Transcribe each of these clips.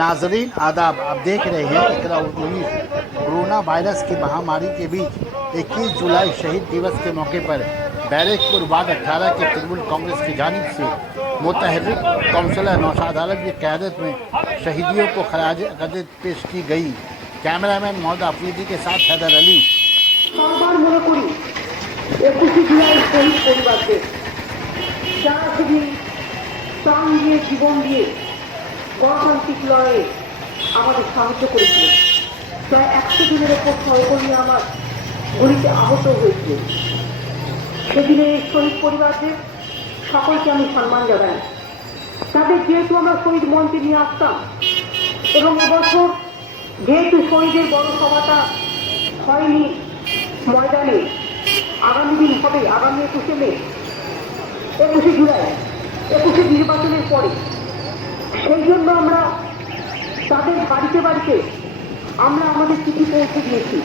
नाजरीन आदाब, आप देख रहे हैं इकरा उर्दू न्यूज़। कोरोना वायरस की महामारी के बीच 21 जुलाई शहीद दिवस के मौके पर बैरकपुर वार्ड 18 के तृणमूल कांग्रेस की जानिब से मुतहर्रिक काउंसलर नौशाद आलम की क़यादत में शहीदियों को खराज अक़ीदत पेश की गई। कैमरामैन मोहम्मद आफरीदी के साथ हैदर अली। জীবন দিয়ে গণতান্ত্রিক লড়াইয়ে আমাদের সাহায্য করেছিল। প্রায় 100 জনের ওপর সহকর্মী আমার গুলিতে আহত হয়েছিল। সেদিনে এই শহীদ পরিবারদের সকলকে আমি সম্মান জানাই। তাদের যেহেতু আমরা শহীদ মঞ্চে নিয়ে আসতাম এবং এবছর যেহেতু শহীদের বড় সভাটা হয়নি ময়দানে, আগামী দিন হবে আগামী 21শে মে, 21শে জুলাই, 21শে নির্বাচনের পরে, সেই জন্য আমরা তাদের বাড়িতে বাড়িতে আমরা আমাদের চিঠি পৌঁছে দিয়েছি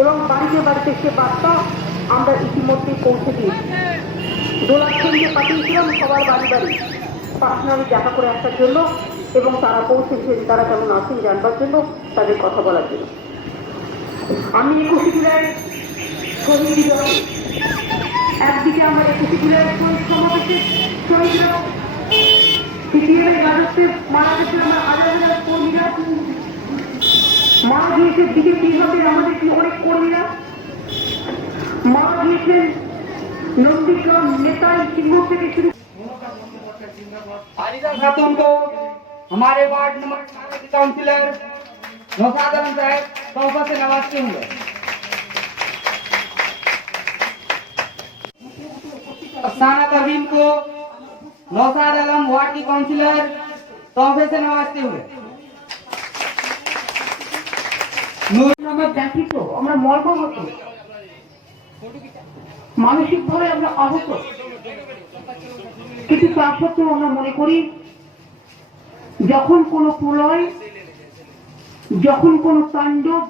এবং বাড়িতে বাড়িতে সে বার্তা আমরা ইতিমধ্যে পৌঁছে দিয়েছি। দোলার সঙ্গে পাঠিয়েছিলাম সবার বাড়ি বাড়ি পার্সোনালি দেখা করে আসার জন্য এবং তারা পৌঁছেছেন, তারা কেমন আছেন জানবার জন্য, তাদের কথা বলার জন্য। আমি 21শে জুলাই শহীদ দিবস, একদিকে আমরা 21শে জুলাই শহীদ সমাবেশে শহীদরা সিপিএমের রাজত্বে মারা গেছে আমরা হাজার হাজার কর্মীরা, মারা গিয়েছে বিজেপি ভাবের আমাদের অনেক কর্মীরা, মারা গিয়েছেন নন্দীগ্রাম नेताई सिंह থেকে शुरू। आलिदा खातून को हमारे वार्ड नंबर 18 के काउंसिलर नौशाद आलम साहब तोहफा से नवाजते होंगे। अफसाना परवीन को नौशाद आलम वार्ड की काउंसिलर तोहफे से नवाजते हुए। আমরা ব্যথিত, আমরা মর্মাহত, মানসিকভাবে আমরা আহত, কিন্তু তা সত্ত্বেও আমরা মনে করি যখন কোনো প্রলয়, যখন কোনো তাণ্ডব,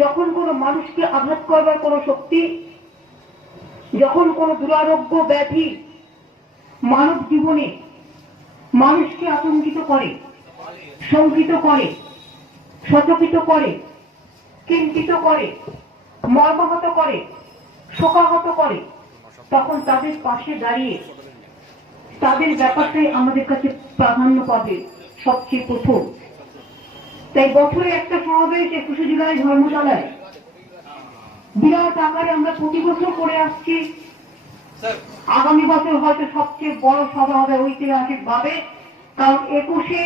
যখন কোনো মানুষকে আঘাত করবার কোনো শক্তি, যখন কোনো দুরারোগ্য ব্যাধি মানব জীবনে মানুষকে আতঙ্কিত করে, শঙ্কিত করে, সচকিত করে, চিন্তিত করে, মর্মাহত করে, শোকাহত করে, তখন তাদের পাশে দাঁড়িয়ে তাদের ব্যাপারটাই আমাদের কাছে প্রাধান্য পাবে সবচেয়ে প্রথম। তাই বছরে একটা সমাবেশ 21শে জুলাই ধর্মশালায় বিরাট আকারে আমরা প্রতি বছর করে আসছি। আগামী বছর হয়তো সবচেয়ে বড় সভা হবে ঐতিহাসিক ভাবে, কারণ 21শে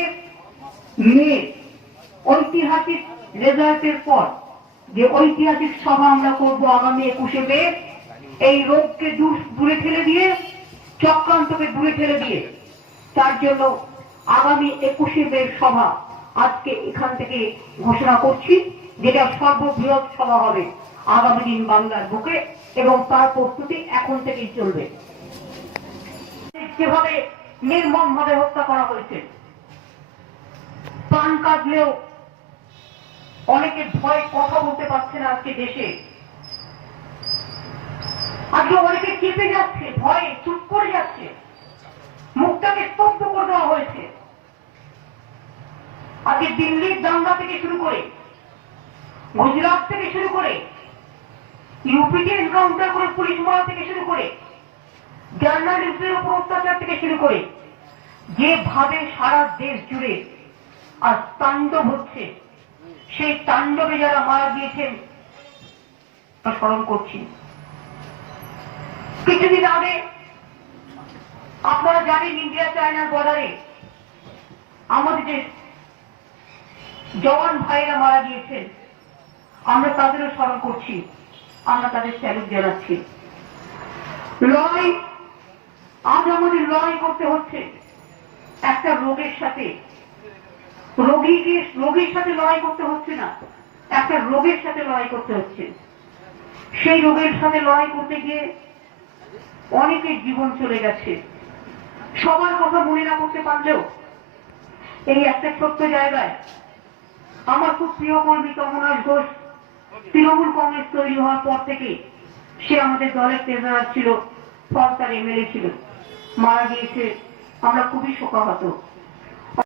মে ঐতিহাসিক রেজাল্টের পর যে ঐতিহাসিক সভা আমরা করবো আগামী 21শে মে, এই রোগকে দূরে ঠেলে দিয়ে, চক্রান্তকে দূরে ঠেলে দিয়ে, তার জন্য আগামী 21শে মে সভা আজকে এখান থেকে ঘোষণা করছি, যেটা সর্ববৃহৎ সভা হবে আগামী দিন বাংলার বুকে, এবং তার প্রস্তুতি এখন থেকেই চলবে। যেভাবে নির্মম ভাবে হত্যা করা হয়েছে, প্রাণ কাঁদলেও অনেকে ভয় কথা বলতে পারছে না আজকে দেশে। আজকে অনেকে চেপে যাচ্ছে, ভয়ে চুপ করে যাচ্ছে, মুখটাকে স্তব্ধ করে দেওয়া হয়েছে। আজকে দিল্লির দাঙ্গা থেকে শুরু করে, গুজরাট থেকে শুরু করে, ইউপিকে এনকাউন্টার করে পুলিশ মারা থেকে শুরু করে, জার্নালিস্টের উপর অত্যাচার থেকে শুরু করে, যেভাবে সারা দেশ জুড়ে আজ তাণ্ডব হচ্ছে, সেই তাণ্ডবে যারা মারা গিয়েছেন তা স্মরণ করছি। কিছুদিন আগে আপনারা জানেন ইন্ডিয়া চায়নার বর্ডারে আমাদের যে জওয়ান ভাইরা মারা গিয়েছেন, আমরা তাদেরও স্মরণ করছি, আমরা তাদের স্যালুট জানাচ্ছি। লড়াই, আজ আমাদের লড়াই করতে হচ্ছে একটা রোগের সাথে। রোগীর সাথে লড়াই করতে হচ্ছে না, একটা রোগের সাথে লড়াই করতে হচ্ছে। সেই রোগের সাথে লড়াই করতে গিয়ে অনেকের জীবন চলে গেছে। সবার কথা মনে না করতে পারলেও এই একটা ছোট্ট জায়গায় আমার খুব প্রিয় কর্মী তমনাশ ঘোষ তৃণমূল কংগ্রেস তৈরি হওয়ার পর থেকে সে আমাদের দলের ট্রেজারার ছিল, ফলতার এমএলএ ছিল, মারা গিয়েছে। আমরা খুবই শোকাহত।